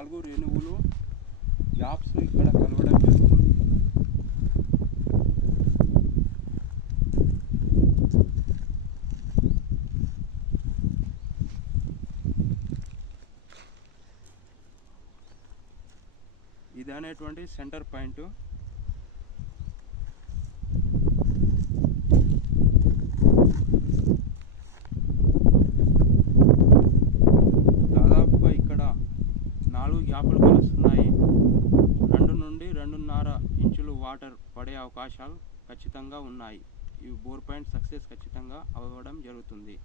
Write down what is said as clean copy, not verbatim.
4 రేణువులు గ్యాప్స్ ఇక్కడ కలవడం జరుగుతుంది. ఇది అనేటువంటి సెంటర్ పాయింట్. దాదాపుగా ఇక్కడ 4 గ్యాపులు కలుస్తున్నాయి. 2 నుండి 2.5 ఇంచులు వాటర్ పడే అవకాశాలు ఖచ్చితంగా ఉన్నాయి. ఈ బోర్ పాయింట్ సక్సెస్ ఖచ్చితంగా అవ్వడం జరుగుతుంది.